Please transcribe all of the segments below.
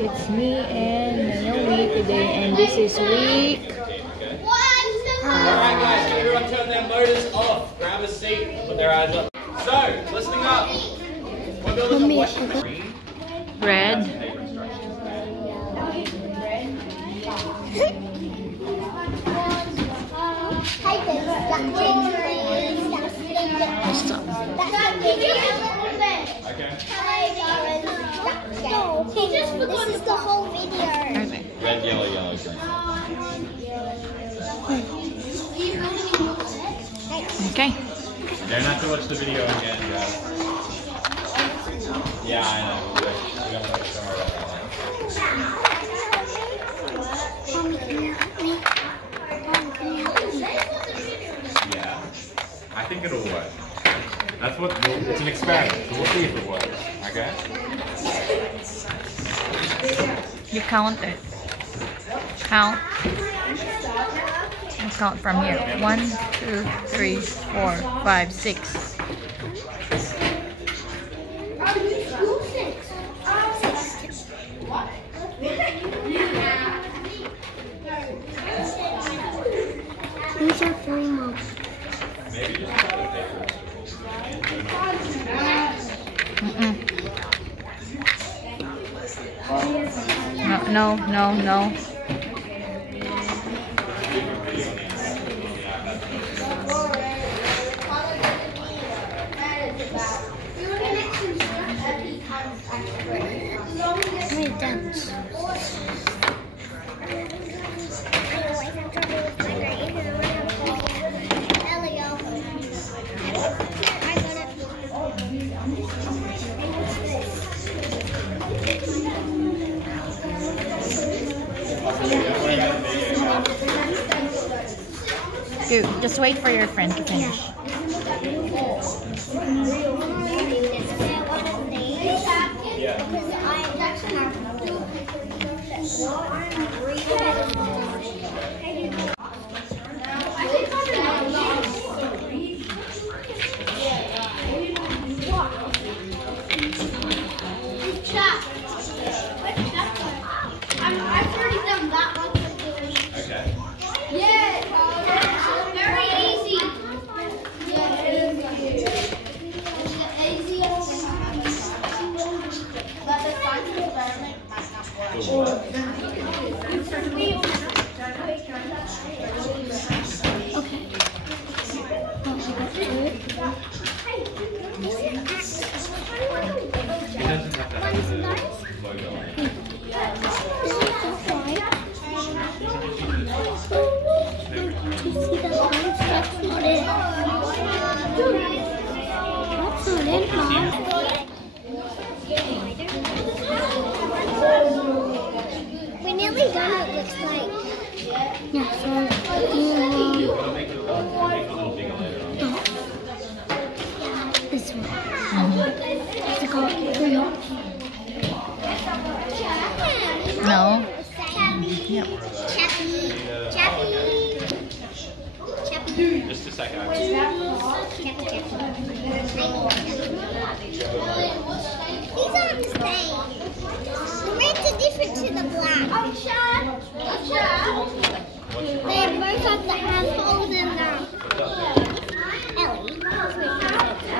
it's me and Naomi today, and this is week. Alright guys, can everyone turn their motors off? Grab a seat, put their eyes up. So, listening up. What builders are watching green? Red. Okay. No, this is the whole video. Okay. Red, yellow, yellow, green. Okay. You don't have to watch the video again, guys. Yeah, I know. We gotta make sure about that. Yeah. I think it'll work. That's what, it's an experiment, so we'll see if it works, okay? You count it. Count. I'll count from here. 1, 2, 3, 4, 5, 6. These are 3 more. Maybe just put the paper. No. We're done. Good. Just wait for your friend to finish. I've already done that one. Okay. Yeah, very easy. But the final experiment might not work. He doesn't have to have the logo on it. We nearly done it, looks like. Yeah, so Make it a little bigger later on. this one. No. Yep. Just a second. These aren't the same. The reds are different to the black. They both have the handholds in them. Ellie.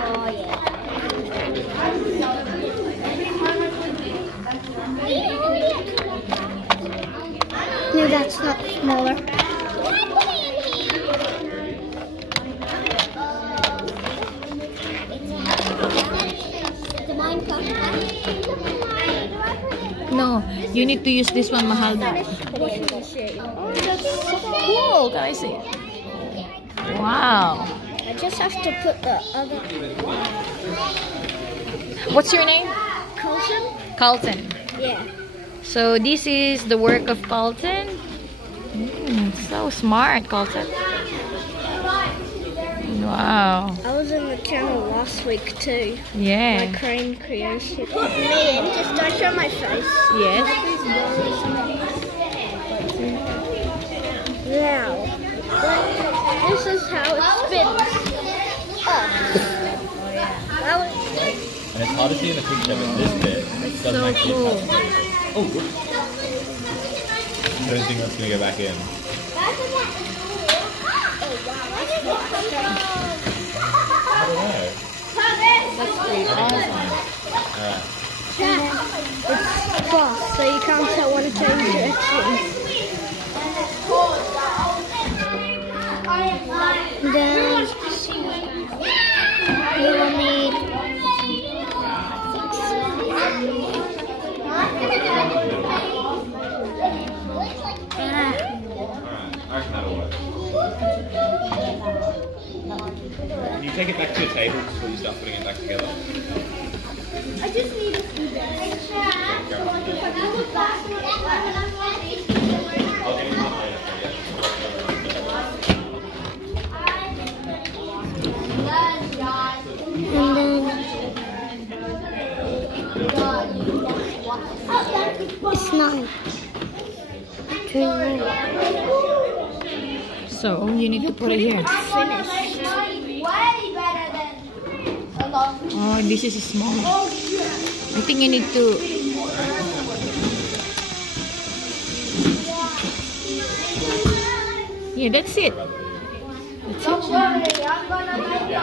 Oh yeah. No, that's not smaller. What I put it in here? The Minecraft. No. You need to use this one, mahal daw. Oh, that's so cool. Can I see? Wow. I just have to put the other. What's your name? Colton? Carlton. Yeah. So this is the work of Carlton. So smart, Carlton. Wow. I was in the channel last week too. Yeah. My crane creation. Put me in, just don't show my face. Yes. Now, this is how it spins. And it's hard to see in the picture, but this bit doesn't actually touch. Oh, good. I don't think that's going to go back in. I don't know. That's pretty awesome. Alright. It's fast, so you can't tell when to change directions. Then you will need Alright, I reckon that'll work. Can you take it back to your table before you start putting it back together? I just need to see this. I'll get it later for It's not. So you need to put it here. Oh, this is small. I think you need to. Yeah, that's it.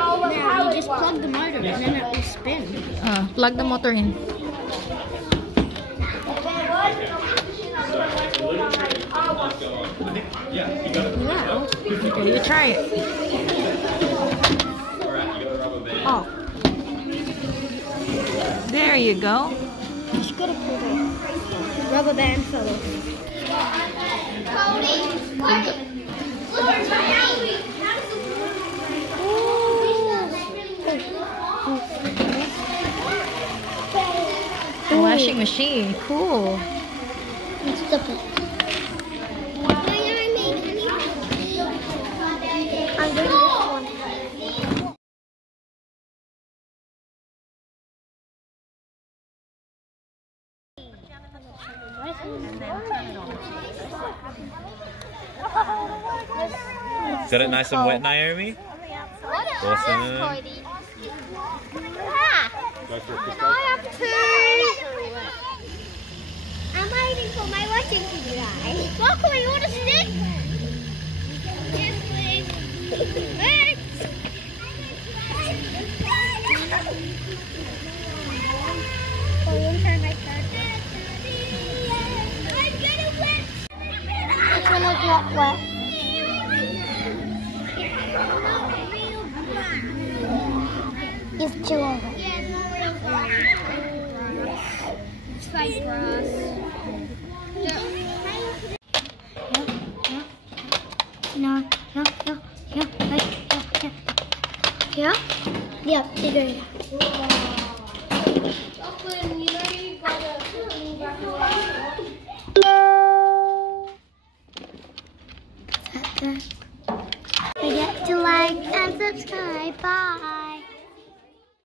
Now you just plug the motor and then it will spin. Plug the motor in. Yeah, you got it. Wow. Okay, you try it. Alright, you got a rubber band. Oh. There you go. Just gotta put it. Rubber band fell off. Washing machine, cool. Let's stop it. I'm doing this one. Got it nice and wet, Naomi? Awesome. Go for it, Crystal. I have two. I'm waiting for my washing to dry. Welcome, you want a stick? Yes, please. Thanks. Oh, you want to try my card? I'm gonna wet. Which one is not wet? It's two of them. It's like grass. No. Yeah? Yeah, you're doing it. Forget to like and subscribe. Bye.